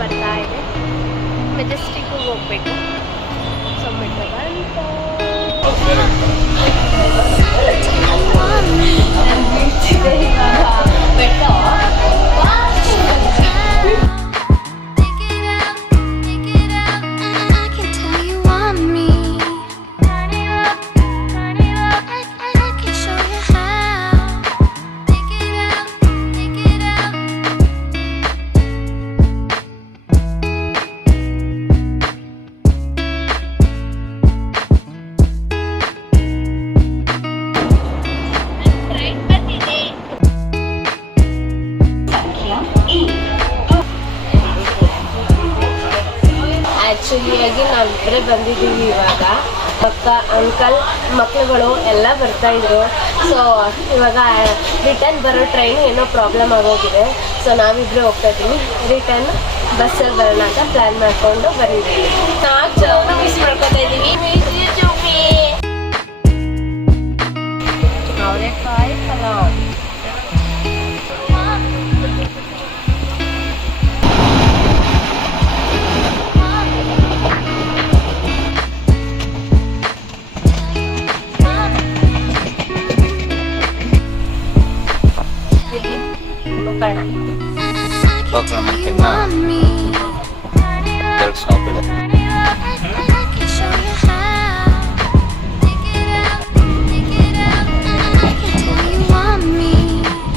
ಬರ್ತಾ ಇದೆ ಮೆಜೆಸ್ಟಿಕ್ ಹೋಗ್ಬೇಕು. ಸೊ ಮೆಟ್ರೋ ಆ್ಯಕ್ಚುಲಿಯಾಗಿ ನಾವಿಬ್ಬರೇ ಬಂದಿದ್ದೀವಿ. ಇವಾಗ ಪಕ್ಕ ಅಂಕಲ್ ಮಕ್ಕಳುಗಳು ಎಲ್ಲ ಬರ್ತಾಯಿದ್ರು. ಸೊ ಇವಾಗ ರಿಟರ್ನ್ ಬರೋ ಟ್ರೈನ್ ಏನೋ ಪ್ರಾಬ್ಲಮ್ ಆಗೋಗಿದೆ. ಸೊ ನಾವಿಬ್ಬರೇ ಹೋಗ್ತಾ ಇದ್ದೀವಿ. ರಿಟರ್ನ್ ಬಸ್ಸಲ್ಲಿ ಬರೋಣ ಅಂತ ಪ್ಲ್ಯಾನ್ ಮಾಡಿಕೊಂಡು ಬಂದಿದ್ದೀವಿ. ನಾವು ಮಿಸ್ ಮಾಡ್ಕೊತಾ ಇದ್ದೀವಿ. ಅವರೆಕಾಯಿ ಪಲಾವ್.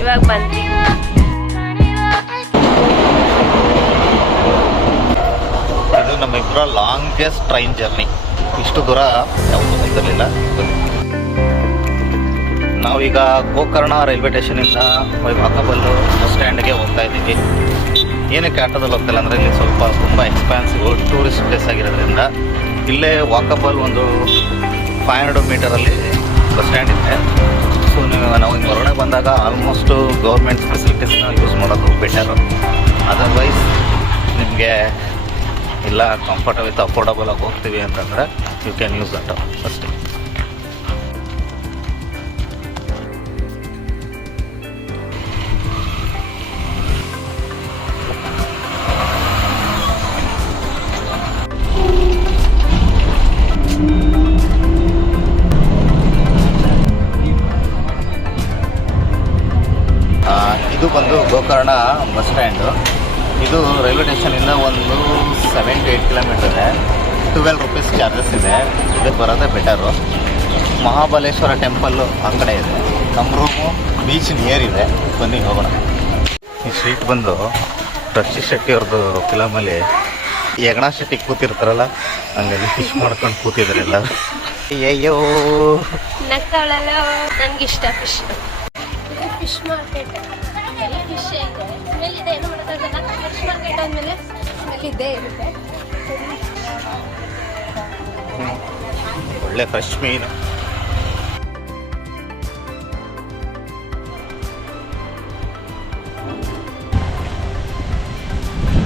ಇವಾಗ ಬಂದ್ವಿ. ಇದು ನಮ್ಮಿಬ್ಬರ ಲಾಂಗೆಸ್ಟ್ ಟ್ರೈನ್ ಜರ್ನಿ. ಇಷ್ಟು ದೂರ ಯಾವುದು ಬಂದಿರಲಿಲ್ಲ. ನಾವೀಗ ಗೋಕರ್ಣ ರೈಲ್ವೆ ಸ್ಟೇಷನಿಂದ ವಾಕಬಲ್ಲು ಬಸ್ ಸ್ಟ್ಯಾಂಡ್ಗೆ ಹೋಗ್ತಾ ಇದ್ದೀವಿ. ಏನಕ್ಕೆ ಆಟೋದಲ್ಲಿ ಹೋಗ್ತಿಲ್ಲ ಅಂದರೆ ಇಲ್ಲಿ ತುಂಬ ಎಕ್ಸ್ಪೆನ್ಸಿವ್ ಟೂರಿಸ್ಟ್ ಪ್ಲೇಸ್ ಆಗಿರೋದ್ರಿಂದ ಇಲ್ಲೇ ವಾಕಬಲ್ ಒಂದು 500 ಮೀಟರಲ್ಲಿ ಬಸ್ ಸ್ಟ್ಯಾಂಡ್ ಇದೆ. ಸೊ ನಾವು ಹಿಂಗೆ ಹೊರಗಡೆ ಬಂದಾಗ ಆಲ್ಮೋಸ್ಟು ಗೌರ್ಮೆಂಟ್ ಫೆಸಿಲಿಟೀಸ್ನ ಯೂಸ್ ಮಾಡೋದು ಬೆಟರು. ಅದರ್ವೈಸ್ ನಿಮಗೆ ಇಲ್ಲ ಕಂಫರ್ಟಬಲ್ ವಿತ್ ಅಫೋರ್ಡಬಲ್ ಆಗಿ ಹೋಗ್ತೀವಿ ಅಂತಂದರೆ ಯು ಕ್ಯಾನ್ ಯೂಸ್ ದಟ್ ಅಷ್ಟೇ. ಇದು ಬಂದು ಗೋಕರ್ಣ ಬಸ್ ಸ್ಟ್ಯಾಂಡು. ಇದು ರೈಲ್ವೆ ಸ್ಟೇಷನಿಂದ ಒಂದು 7 to 8 ಕಿಲೋಮೀಟರ್ ಇದೆ. 12 ರೂಪೀಸ್ ಚಾರ್ಜಸ್ ಇದೆ. ಇದಕ್ಕೆ ಬರೋದೇ ಬೆಟರು. ಮಹಾಬಲೇಶ್ವರ ಟೆಂಪಲ್ಲು ಆ ಕಡೆ ಇದೆ. ನಮ್ಮ ರೂಮು ಬೀಚ್ ನಿಯರ್ ಇದೆ. ಬನ್ನಿ ಹೋಗೋಣ. ಈ ಸ್ಟ್ರೀಟ್ ಬಂದು ರಕ್ಷಿತ್ ಶೆಟ್ಟಿ ಅವ್ರದ್ದು ಫಿಲಮಲ್ಲಿ ಯಗಣ ಶೆಟ್ಟಿ ಕೂತಿರ್ತಾರಲ್ಲ ಹಂಗಾಗಿ ಫಿಶ್ ಮಾಡ್ಕೊಂಡು ಕೂತಿದ್ದಾರೆ ಎಲ್ಲ. ಅಯ್ಯೋ ನಕ್ಕವಳೆಲ್ಲ ನನಗಿಷ್ಟ ಫಿಶ್. ಫಿಶ್ ಮಾರ್ಕೆಟ್ ಫಿಶ್ ಇದೆ. ಸ್ಮೆಲ್ ಇದೆ, ಏನು ಮಾಡೋಕ್ಕಾಗಲ್ಲ. ಫಿಶ್ ಮಾರ್ಕೆಟ್ ಆದಮೇಲೆ ಸ್ಮೆಲ್ ಇದ್ದೇ ಇರುತ್ತೆ. ಒಳ್ಳೆ ಫ್ರೆಶ್ ಮೀನು.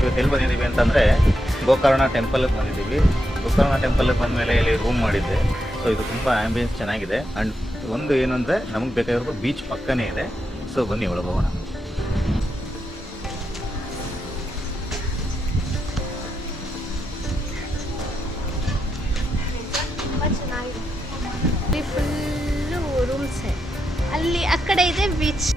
ಇವತ್ತು ಎಲ್ಲಿ ಬಂದಿದ್ದೀವಿ ಅಂತಂದರೆ ಗೋಕರ್ಣ ಟೆಂಪಲ್ಗೆ ಬಂದಿದ್ದೀವಿ. ಗೋಕರ್ಣ ಟೆಂಪಲ್ಗೆ ಬಂದಮೇಲೆ ಇಲ್ಲಿ ರೂಮ್ ಮಾಡಿದ್ದೆ. ಸೊ ಇದು ತುಂಬ ಆ್ಯಂಬಿಯನ್ಸ್ ಚೆನ್ನಾಗಿದೆ. ಆ್ಯಂಡ್ ಒಂದು ಏನು ಅಂದರೆ ನಮಗೆ ಬೇಕಾಗಿರೋದು ಬೀಚ್ ಪಕ್ಕನೇ ಇದೆ. ಸೊ ಬನ್ನಿ ಒಳಗೆ ಹೋಗೋಣ. ತುಂಬ ಚೆನ್ನಾಗಿದೆ. ಫುಲ್ಲು ರೂಮ್ಸೇ. ಅಲ್ಲಿ ಆ ಕಡೆ ಇದೆ ಬೀಚ್.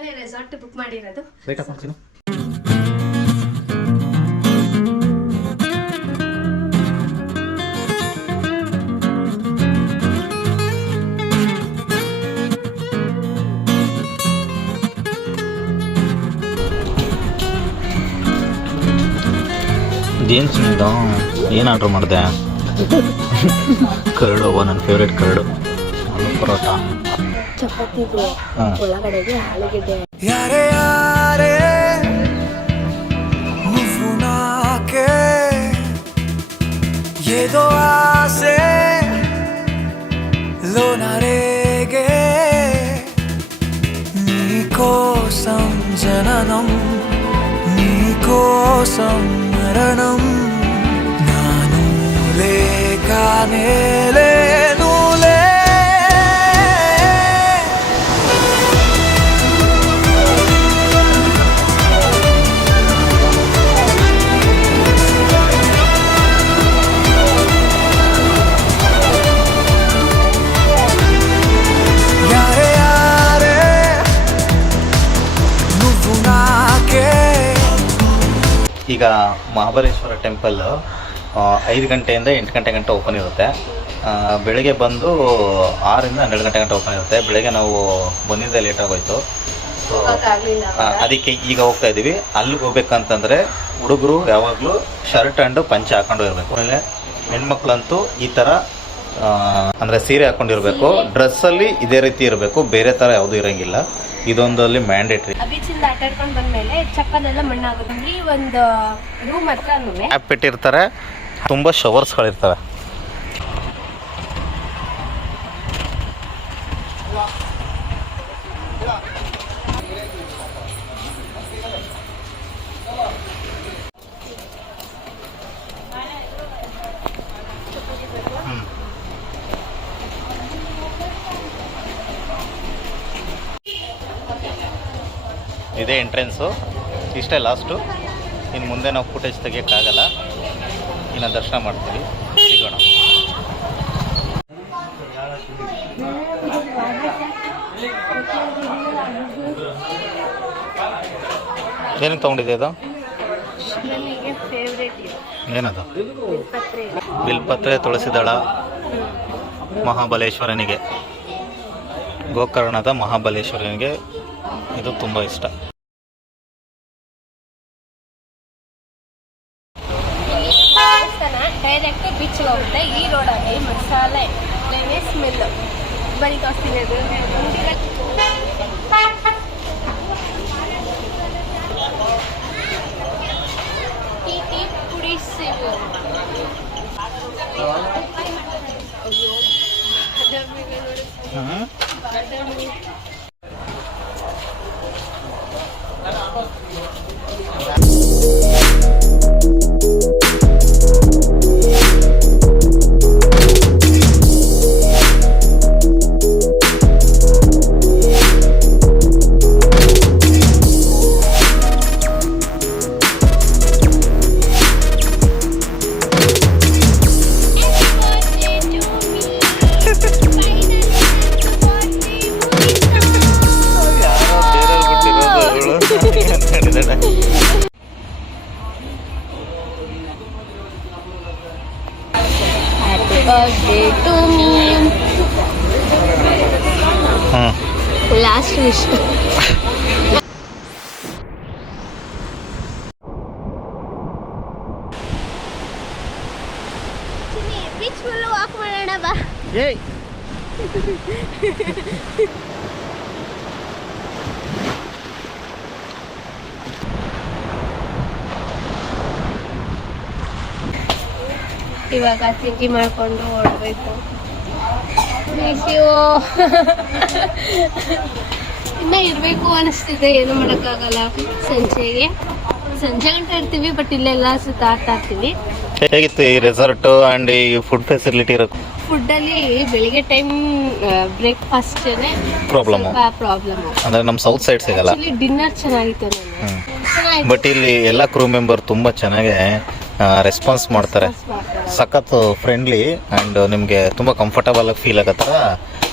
ತಾನೇ ರೆಸಾರ್ಟ್ ಬುಕ್ ಮಾಡಿರೋದು. ವೇಟ್ ಮಾಡ್ತೀನಿ. ಜೇಮ್ಸ್ ಏನು ಆರ್ಡ್ರ್ ಮಾಡಿದೆ? ಕರಡು, ನನ್ನ ಫೇವ್ರೇಟ್ ಕರಡು, ಪರೋಟ, ಚಪಾತಿ ಒಳಗಡೆಗೆ ಆಲೂಗೆಡ್ಡೆ. ಯಾರೇ ಯಾರೇ నువ్వు నాకే ఏదో ఆసే లోనరేగే నీకోసం జననం నీకోసం మరణం నాను లేకనే లేనులే. ಈಗ ಮಹಾಬಲೇಶ್ವರ ಟೆಂಪಲ್ 5 ಗಂಟೆಯಿಂದ 8 ಗಂಟೆ ಗಂಟೆ ಓಪನ್ ಇರುತ್ತೆ. ಬೆಳಗ್ಗೆ ಬಂದು 6 ರಿಂದ 12 ಗಂಟೆ ಗಂಟೆ ಓಪನ್ ಇರುತ್ತೆ. ಬೆಳಗ್ಗೆ ನಾವು ಬಂದಿದ್ದೆ ಲೇಟ್ ಆಗೋಯ್ತು. ಸೊ ಅದಕ್ಕೆ ಈಗ ಹೋಗ್ತಾ ಇದ್ದೀವಿ. ಅಲ್ಲಿಗೆ ಹೋಗ್ಬೇಕಂತಂದರೆ ಹುಡುಗರು ಯಾವಾಗಲೂ ಶರ್ಟ್ ಆ್ಯಂಡ್ ಪಂಚೆ ಹಾಕೊಂಡು ಇರಬೇಕು. ಆಮೇಲೆ ಹೆಣ್ಮಕ್ಳಂತೂ ಈ ಥರ ಅಂದರೆ ಸೀರೆ ಹಾಕೊಂಡಿರಬೇಕು. ಡ್ರೆಸ್ಸಲ್ಲಿ ಇದೇ ರೀತಿ ಇರಬೇಕು, ಬೇರೆ ಥರ ಯಾವುದೂ ಇರೋಂಗಿಲ್ಲ. ಇದೊಂದು ಅಲ್ಲಿ ಮ್ಯಾಂಡೇಟ್ರಿ. ಬೀಚಿಂದ ಆಟ ಆಡ್ಕೊಂಡು ಬಂದ್ಮೇಲೆ ಚಪ್ಪಲೆಲ್ಲ ಮಣ್ಣಾಗುತ್ತೆ. ಇಲ್ಲಿ ಒಂದು ರೂಮ್ ಹತ್ರ ಆ್ಯಪ್ ಇಟ್ಟಿರ್ತಾರೆ, ತುಂಬ ಶವರ್ಸ್ಗಳಿರ್ತವೆ. ಇದೇ ಎಂಟ್ರೆನ್ಸು, ಇಷ್ಟೇ ಲಾಸ್ಟು. ಇನ್ನು ಮುಂದೆ ನಾವು ಫುಟೇಜ್ ತೆಗಿಯೋಕ್ಕಾಗಲ್ಲ. ಇನ್ನು ದರ್ಶನ ಮಾಡ್ತೀವಿ, ಸಿಗೋಣ. ಏನಕ್ಕೆ ತೊಗೊಂಡಿದೆ ಇದು? ಏನದು? ಬಿಲ್ಪತ್ರೆ, ತುಳಸಿ ದಳ. ಮಹಾಬಲೇಶ್ವರನಿಗೆ, ಗೋಕರ್ಣದ ಮಹಾಬಲೇಶ್ವರನಿಗೆ ಇದು ತುಂಬ ಇಷ್ಟ. ಡೈರೆಕ್ಟ್ ಬೀಚ್ಗೆ ಹೋಗುತ್ತೆ. ಈ ರೋಡಲ್ಲಿ ಮಸಾಲೆ ಸ್ಮೆಲ್ ಬರೀ ತೋರಿಸ್ತೀನಿ. ಅದು ಟೀ ಪುಡಿ ಸೇವು. birthday to me. Last wish. Beach full walk ಮಾಡೋಣ ಬಾ. ಏಯ್ ಇವಾಗ ತಿಂಡಿ ಮಾಡ್ಕೊಂಡು ಹೊರಡಬೇಕು. ಬೇಸಿಯೋ ಇನ್ನ ಇರಬೇಕು ಅನಿಸ್ತಿದೆ, ಏನು ಮಾಡೋಕ್ಕಾಗಲ್ಲ. ಸಂಜೆ ಗಂಟೆ ಇರ್ತೀವಿ, ಬಟ್ ಇಲ್ಲೆಲ್ಲ ಸುತ್ತಾಡ್ತಾ ಇರ್ತೀವಿ. ಹೇಗಿತ್ತು ಈ ರೆಸಾರ್ಟ್ ಅಂಡ್ ಈ ಫುಡ್ ಫೆಸಿಲಿಟಿ ಇರೋ? ಫುಡ್ ಅಲ್ಲಿ ಬೆಳಿಗ್ಗೆ ಟೈಮ್ ಬ್ರೇಕ್ಫಾಸ್ಟ್ ಪ್ರಾಬ್ಲಮ್ ಅಂದ್ರೆ ನಮ್ಮ ಸೌತ್ ಸೈಡ್ ಸಿಗಲ್ಲ. ಡಿನ್ನರ್ ಚೆನ್ನಾಗಿತ್ತು. ಬಟ್ ಇಲ್ಲಿ ಎಲ್ಲ ಕ್ರೂ ಮೆಂಬರ್ ತುಂಬಾ ಚೆನ್ನಾಗಿ ರೆಸ್ಪಾನ್ಸ್ ಮಾಡ್ತಾರೆ. ಸಖತ್ ಫ್ರೆಂಡ್ಲಿ ಆ್ಯಂಡ್ ನಿಮಗೆ ತುಂಬ ಕಂಫರ್ಟಬಲ್ ಆಗಿ ಫೀಲ್ ಆಗೋ ಥರ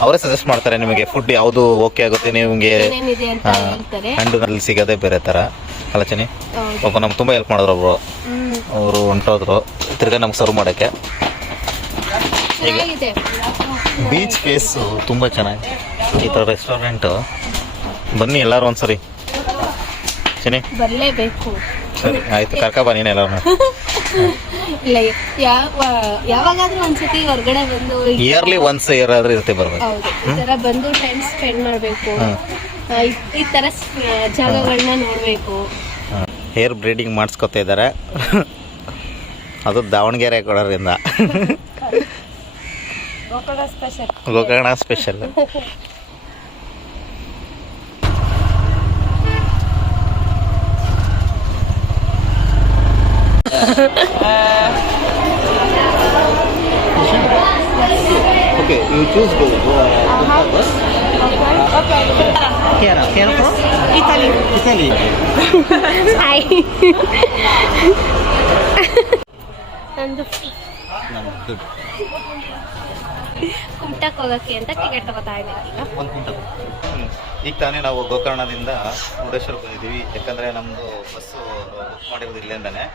ಅವರೇ ಸಜೆಸ್ಟ್ ಮಾಡ್ತಾರೆ ನಿಮಗೆ ಫುಡ್ ಯಾವುದು ಓಕೆ ಆಗುತ್ತೆ ನಿಮಗೆ. ಏನೇನಿದೆ ಅಂತ ಹೇಳ್ತಾರೆ. ಹಣ್ಣುಗಳಲ್ಲಿ ಸಿಗೋದೇ ಬೇರೆ ಥರ ಅಲ್ಲ ಚೆನ್ನಿ. ಹೌದು. ಪಾಪ ನಮ್ಗೆ ತುಂಬ ಹೆಲ್ಪ್ ಮಾಡಿದ್ರು ಒಬ್ರು, ಅವರು ಹೊಂಟೋದ್ರು ತಿರ್ಗಾ ನಮ್ಗೆ ಸರ್ವ್ ಮಾಡೋಕ್ಕೆ. ಚೆನ್ನಾಗಿದೆ. ಬೀಚ್ ಫೇಸು ತುಂಬ ಚೆನ್ನಾಗಿದೆ ಈ ಥರ ರೆಸ್ಟೋರೆಂಟು. ಬನ್ನಿ ಎಲ್ಲರೂ ಒಂದ್ಸರಿ ಚೆನ್ನಿ. ಬರಲೇಬೇಕು. ಸರಿ ಆಯ್ತು, ಕರ್ಕ ಬನ್ನಿ ಎಲ್ಲರೂ. ಇಲ್ಲ ಯಾವಾಗಾದ್ರೂ ಒಂದ್ಸತಿ ಹೊರಗಡೆ ಬಂದು ಇಯರ್ಲಿ ಒನ್ಸ್ ಇಯರ್ ಇರುತ್ತೆ ಬರ್ಬೇಕು. ಹೌದು, ಈ ತರ ಬಂದು ಟೈಮ್ ಸ್ಪೆಂಡ್ ಮಾಡಬೇಕು, ಈ ತರ ಜಾಗಗಳನ್ನ ನೋಡ್ಬೇಕು. ಹೇರ್ ಬ್ರೀಡಿಂಗ್ ಮಾಡಿಸ್ಕೊತಾ ಇದ್ದಾರೆ, ಅದು ದಾವಣಗೆರೆ ಕೊಡೋದ್ರಿಂದ. Gokarna special. Gokarna special. Okay, you choose the bus. Here from? Italy. Hi. ನಂದು ಕುಮಟಕ್ಕೆ ಹೋಗಕ್ಕೆ ಅಂತ ಟಿಕೆಟ್ ತಗೋತಾ ಇದ್ದೀನಿ ಈಗ. ಒಂದು ಕುಂಟ. ಈಗ ತಾನೇ ನಾವು ಗೋಕರ್ಣದಿಂದ ಮುರುಡೇಶ್ವರ ಬಂದಿದ್ದೀವಿ. ಯಾಕಂದರೆ ನಮ್ಮದು ಬಸ್ಸು ಬುಕ್ ಮಾಡಿರೋದು ಇಲ್ಲಿಂದನೇ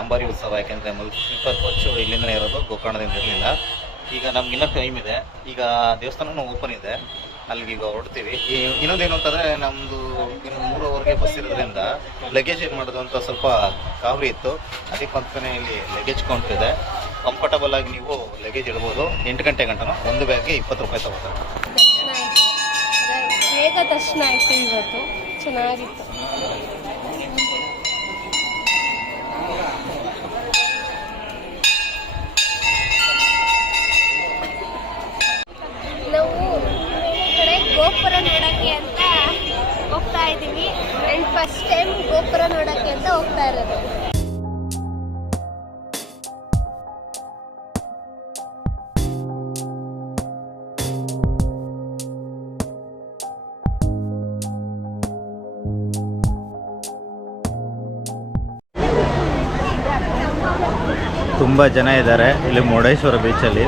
ಅಂಬಾರಿ ಉತ್ಸವ. ಯಾಕೆಂದರೆ ಸ್ವಲ್ಪ ಖರ್ಚು ಇಲ್ಲಿಂದನೇ ಇರೋದು, ಗೋಕರ್ಣದಿಂದ ಇರಲಿಲ್ಲ. ಈಗ ನಮ್ಗೆ ಇನ್ನೂ ಟೈಮ್ ಇದೆ. ಈಗ ದೇವಸ್ಥಾನನೂ ಓಪನ್ ಇದೆ, ಅಲ್ಲಿಗೆ ಈಗ ಹೊರಡ್ತೀವಿ. ಇನ್ನೊಂದೇನು ಅಂತಂದರೆ ನಮ್ಮದು ಇನ್ನು 3 ಬಸ್ ಇರೋದ್ರಿಂದ ಲಗೇಜ್ ಏನು ಮಾಡೋದು ಅಂತ ಸ್ವಲ್ಪ ಕಾವಲಿ ಇತ್ತು. ಅದಕ್ಕೆ ಅಂತಲೇ ಇಲ್ಲಿ ಲಗೇಜ್ ಕೌಂಟ್ ಇದೆ. ಕಂಫರ್ಟಬಲ್ ಆಗಿ ನೀವು ಲಗೇಜ್ ಇಡ್ಬೋದು. 8 ಗಂಟೆ ಗಂಟನೂ ಒಂದು ಬ್ಯಾಗ್ಗೆ 20 ರೂಪಾಯಿ ತಗೋತಾರೆ. ಬೇಗ ದರ್ಶನ ಆಯಿತು ಇವತ್ತು, ಚೆನ್ನಾಗಿತ್ತು. ನಾವು ಈ ಕಡೆ ಗೋಪುರ ನೋಡೋಕ್ಕೆ ಅಂತ ಹೋಗ್ತಾ ಇದ್ದೀವಿ. ಆ್ಯಂಡ್ ಫಸ್ಟ್ ಟೈಮ್ ಗೋಪುರ ನೋಡೋಕ್ಕೆ ಅಂತ ಹೋಗ್ತಾ ಇರೋದು. ತುಂಬ ಜನ ಇದ್ದಾರೆ ಇಲ್ಲಿ ಮುರುಡೇಶ್ವರ ಬೀಚಲ್ಲಿ.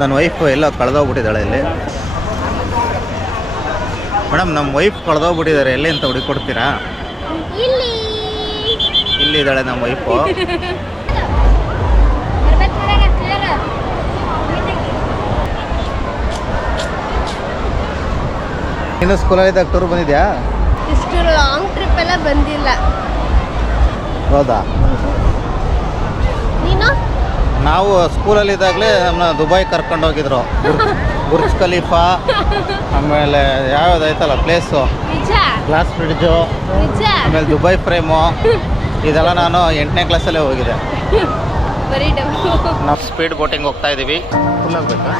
ನನ್ನ ವೈಫ್ ಎಲ್ಲ ಕಳೆದೋಗ್ಬಿಟ್ಟಿದ್ದಾಳೆ ಇಲ್ಲಿ. ಮೇಡಮ್, ನಮ್ಮ ವೈಫ್ ಕಳೆದೋಗ್ಬಿಟ್ಟಿದ್ದಾರೆ, ಎಲ್ಲಿ ಅಂತ ಹುಡುಕೊಡ್ತೀರಾ? ಇಲ್ಲಿದ್ದಾಳೆ ನಮ್ಮ ವೈಫು. ಇನ್ನು ಸ್ಕೂಲಲ್ಲಿದ್ದಾಗ ಟೂರ್ ಬಂದಿದ್ಯಾ? ಇಷ್ಟು ಲಾಂಗ್ ಟ್ರಿಪ್ ಎಲ್ಲ ಬಂದಿಲ್ಲ. ಹೌದಾ? ನೀನು? ನಾವು ಸ್ಕೂಲಲ್ಲಿದ್ದಾಗಲೇ ನಮ್ಮ ದುಬೈ ಕರ್ಕೊಂಡು ಹೋಗಿದ್ರು. ಬುರ್ಜ್ ಖಲೀಫಾ, ಆಮೇಲೆ ಯಾವ್ಯಾವ್ದಾಯ್ತಲ್ಲ ಪ್ಲೇಸು, ನಿಜ ಗ್ಲಾಸ್ ಬ್ರಿಡ್ಜು, ನಿಜ. ಆಮೇಲೆ ದುಬೈ ಫ್ರೇಮು, ಇದೆಲ್ಲ ನಾನು 8ನೇ ಕ್ಲಾಸಲ್ಲೇ ಹೋಗಿದೆ. ಬರೀ ಡಬ್ಬು. ನಾವು ಸ್ಪೀಡ್ ಬೋಟಿಂಗ್ ಹೋಗ್ತಾ ಇದ್ದೀವಿ. ಫುಲ್ ಆಗಬೇಕಾ?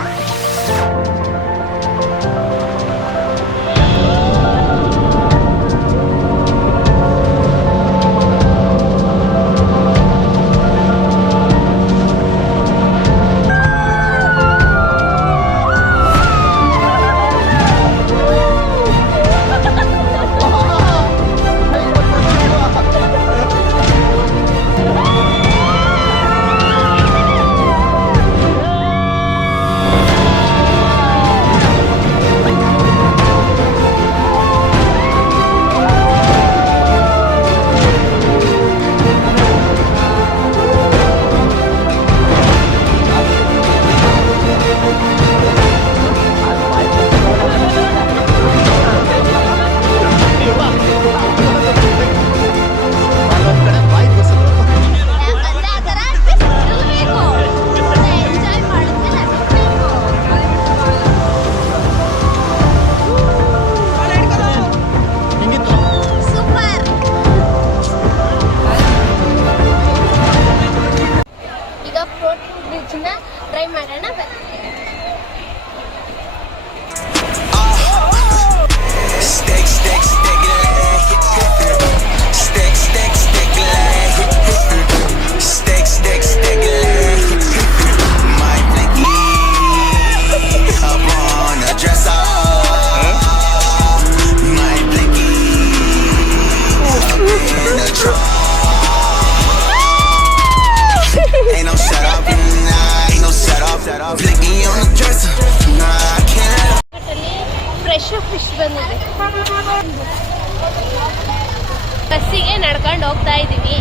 Flicking ಅಲ್ಲೊಂದಿದೆ. ಬಸ್ಸಿಗೆ ನಡ್ಕೊಂಡು ಹೋಗ್ತಾ ಇದ್ದೀವಿ.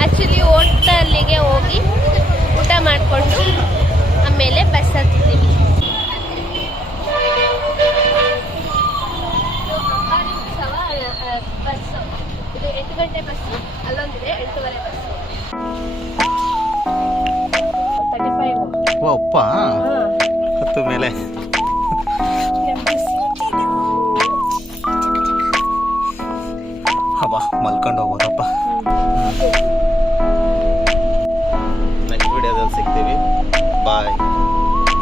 ಆ್ಯಕ್ಚುಲಿ ಹೋಟೆಲ್ಲಿಗೆ ಹೋಗಿ ಊಟ ಮಾಡಿಕೊಂಡು ಆಮೇಲೆ ಬಸ್ ಹತ್ತಿದ್ದೀವಿ. ಬಸ್ಸು ಇದು 8 ಗಂಟೆ ಬಸ್ಸು, ಅಲ್ಲೊಂದಿದೆ 8:30 ಬಸ್ಸು. 35 ಓ ಅಪ್ಪ ಹತ್ತು ಮೇಲೆ